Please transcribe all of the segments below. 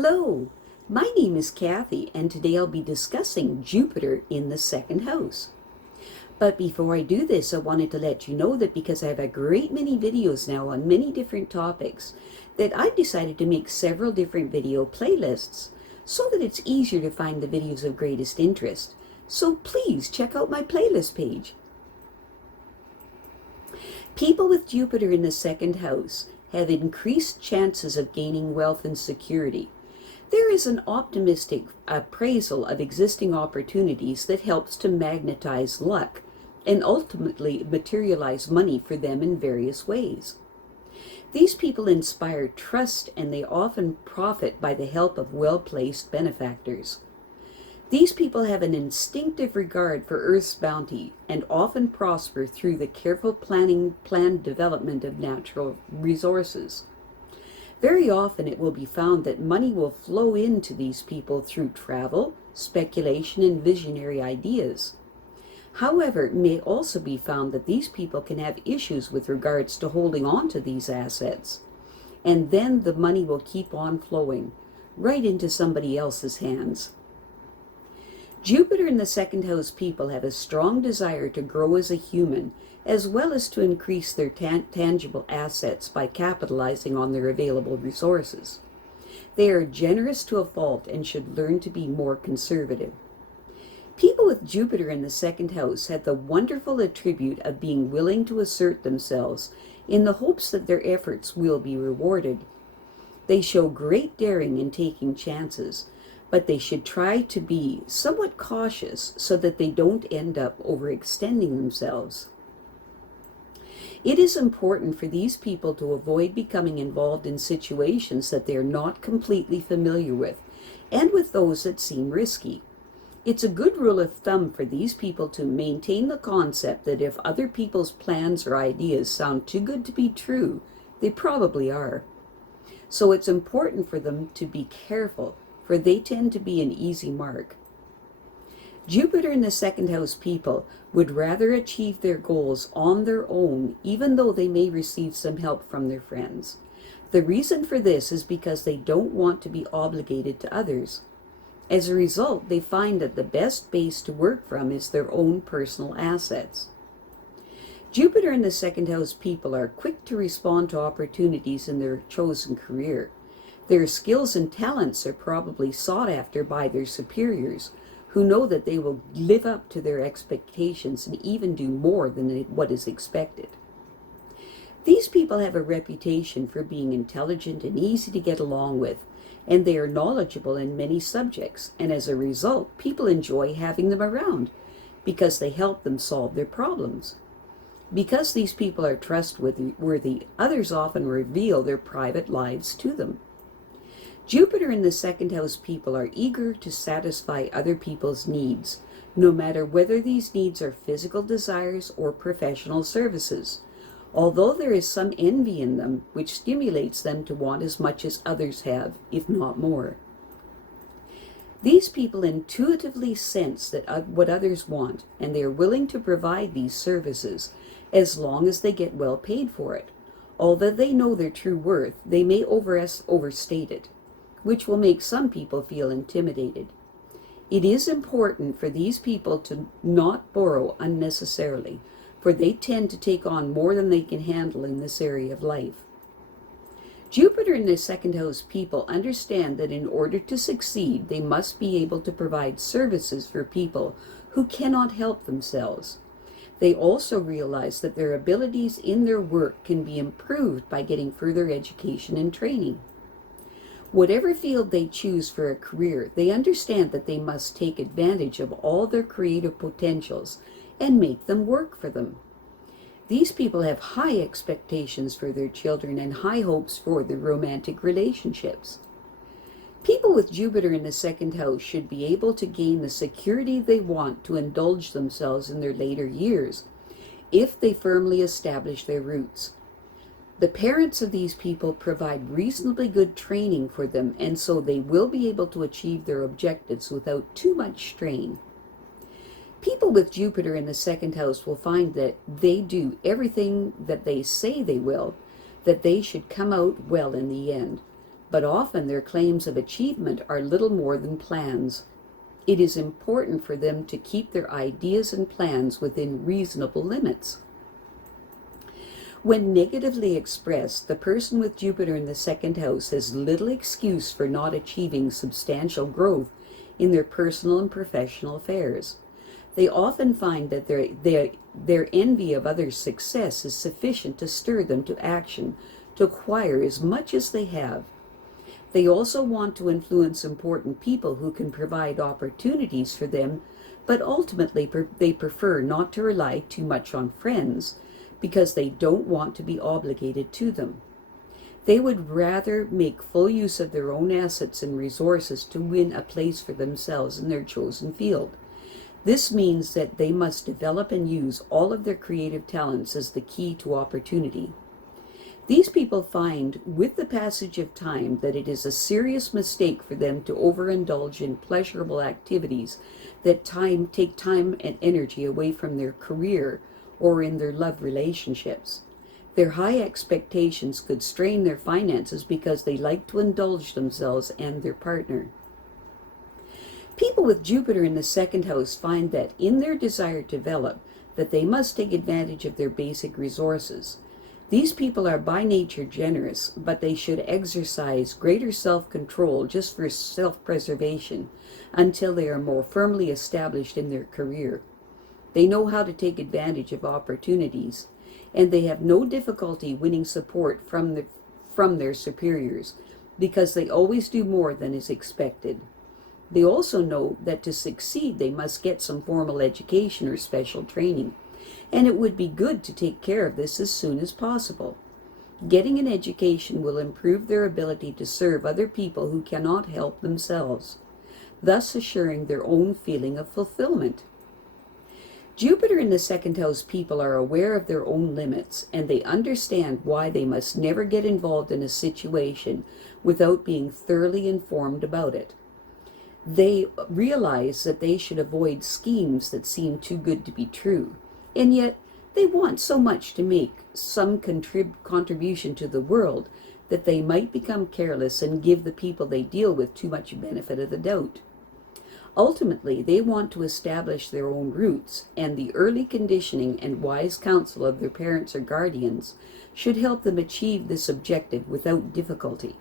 Hello, my name is Kathy, and today I'll be discussing Jupiter in the second house. But before I do this, I wanted to let you know that because I have a great many videos now on many different topics, that I've decided to make several different video playlists so that it's easier to find the videos of greatest interest. So please check out my playlist page. People with Jupiter in the second house have increased chances of gaining wealth and security. There is an optimistic appraisal of existing opportunities that helps to magnetize luck and ultimately materialize money for them in various ways. These people inspire trust, and they often profit by the help of well-placed benefactors. These people have an instinctive regard for Earth's bounty and often prosper through the careful planned development of natural resources. Very often it will be found that money will flow into these people through travel, speculation, and visionary ideas. However, it may also be found that these people can have issues with regards to holding on to these assets, and then the money will keep on flowing right into somebody else's hands. Jupiter in the second house people have a strong desire to grow as a human, as well as to increase their tangible assets by capitalizing on their available resources. They are generous to a fault and should learn to be more conservative. People with Jupiter in the second house have the wonderful attribute of being willing to assert themselves in the hopes that their efforts will be rewarded. They show great daring in taking chances, but they should try to be somewhat cautious so that they don't end up overextending themselves. It is important for these people to avoid becoming involved in situations that they are not completely familiar with, and with those that seem risky. It's a good rule of thumb for these people to maintain the concept that if other people's plans or ideas sound too good to be true, they probably are. So it's important for them to be careful, for they tend to be an easy mark. Jupiter in the second house people would rather achieve their goals on their own, even though they may receive some help from their friends. The reason for this is because they don't want to be obligated to others. As a result, they find that the best base to work from is their own personal assets. Jupiter in the second house people are quick to respond to opportunities in their chosen career. Their skills and talents are probably sought after by their superiors, who know that they will live up to their expectations and even do more than what is expected. These people have a reputation for being intelligent and easy to get along with, and they are knowledgeable in many subjects, and as a result, people enjoy having them around because they help them solve their problems. Because these people are trustworthy, others often reveal their private lives to them. Jupiter in the second house people are eager to satisfy other people's needs, no matter whether these needs are physical desires or professional services, although there is some envy in them which stimulates them to want as much as others have, if not more. These people intuitively sense that what others want, and they are willing to provide these services as long as they get well paid for it. Although they know their true worth, they may overstate it, which will make some people feel intimidated. It is important for these people to not borrow unnecessarily, for they tend to take on more than they can handle in this area of life. Jupiter in the second house people understand that in order to succeed, they must be able to provide services for people who cannot help themselves. They also realize that their abilities in their work can be improved by getting further education and training. Whatever field they choose for a career, they understand that they must take advantage of all their creative potentials and make them work for them. These people have high expectations for their children and high hopes for their romantic relationships. People with Jupiter in the second house should be able to gain the security they want to indulge themselves in their later years, if they firmly establish their roots. The parents of these people provide reasonably good training for them, and so they will be able to achieve their objectives without too much strain. People with Jupiter in the second house will find that they do everything that they say they will, that they should come out well in the end. but often their claims of achievement are little more than plans. It is important for them to keep their ideas and plans within reasonable limits. When negatively expressed, the person with Jupiter in the second house has little excuse for not achieving substantial growth in their personal and professional affairs. They often find that their envy of others' success is sufficient to stir them to action, to acquire as much as they have. They also want to influence important people who can provide opportunities for them, but ultimately they prefer not to rely too much on friends because they don't want to be obligated to them. They would rather make full use of their own assets and resources to win a place for themselves in their chosen field. This means that they must develop and use all of their creative talents as the key to opportunity. These people find, with the passage of time, that it is a serious mistake for them to overindulge in pleasurable activities that take time and energy away from their career or in their love relationships. Their high expectations could strain their finances because they like to indulge themselves and their partner. People with Jupiter in the second house find that in their desire to develop, that they must take advantage of their basic resources. These people are by nature generous, but they should exercise greater self-control just for self-preservation until they are more firmly established in their career. They know how to take advantage of opportunities, and they have no difficulty winning support from their superiors because they always do more than is expected. They also know that to succeed they must get some formal education or special training, and it would be good to take care of this as soon as possible. Getting an education will improve their ability to serve other people who cannot help themselves, thus assuring their own feeling of fulfillment. Jupiter in the second house people are aware of their own limits, and they understand why they must never get involved in a situation without being thoroughly informed about it. They realize that they should avoid schemes that seem too good to be true, and yet they want so much to make some contribution to the world that they might become careless and give the people they deal with too much benefit of the doubt. Ultimately, they want to establish their own roots, and the early conditioning and wise counsel of their parents or guardians should help them achieve this objective without difficulty.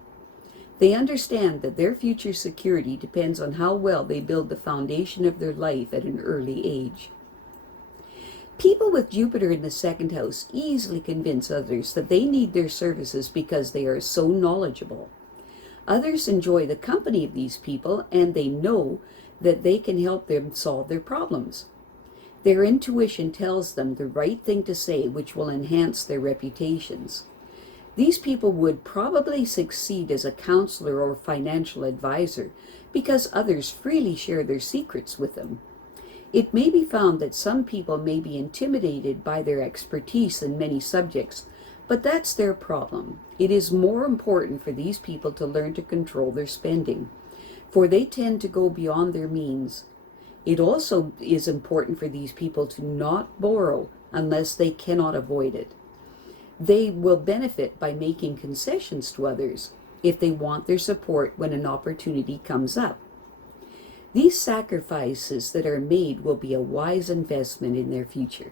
They understand that their future security depends on how well they build the foundation of their life at an early age. People with Jupiter in the second house easily convince others that they need their services because they are so knowledgeable. Others enjoy the company of these people, and they know that they can help them solve their problems. Their intuition tells them the right thing to say, which will enhance their reputations. These people would probably succeed as a counselor or financial advisor because others freely share their secrets with them. It may be found that some people may be intimidated by their expertise in many subjects, but that's their problem. It is more important for these people to learn to control their spending, for they tend to go beyond their means. It also is important for these people to not borrow unless they cannot avoid it. They will benefit by making concessions to others if they want their support when an opportunity comes up. These sacrifices that are made will be a wise investment in their future.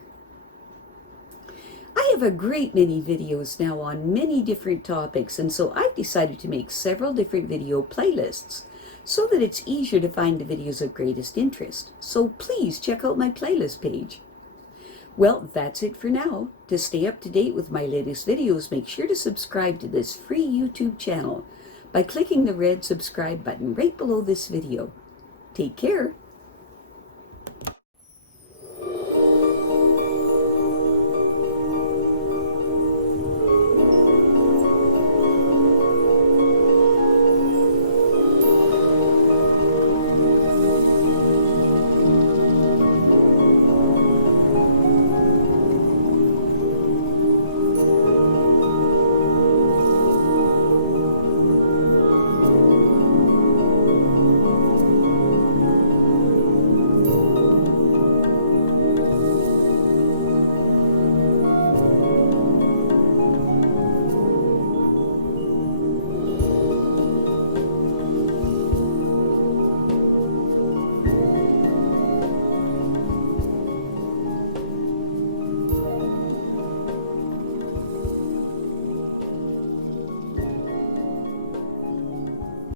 I have a great many videos now on many different topics, and so I've decided to make several different video playlists so that it's easier to find the videos of greatest interest. So please check out my playlist page. Well, that's it for now. To stay up to date with my latest videos, make sure to subscribe to this free YouTube channel by clicking the red subscribe button right below this video. Take care.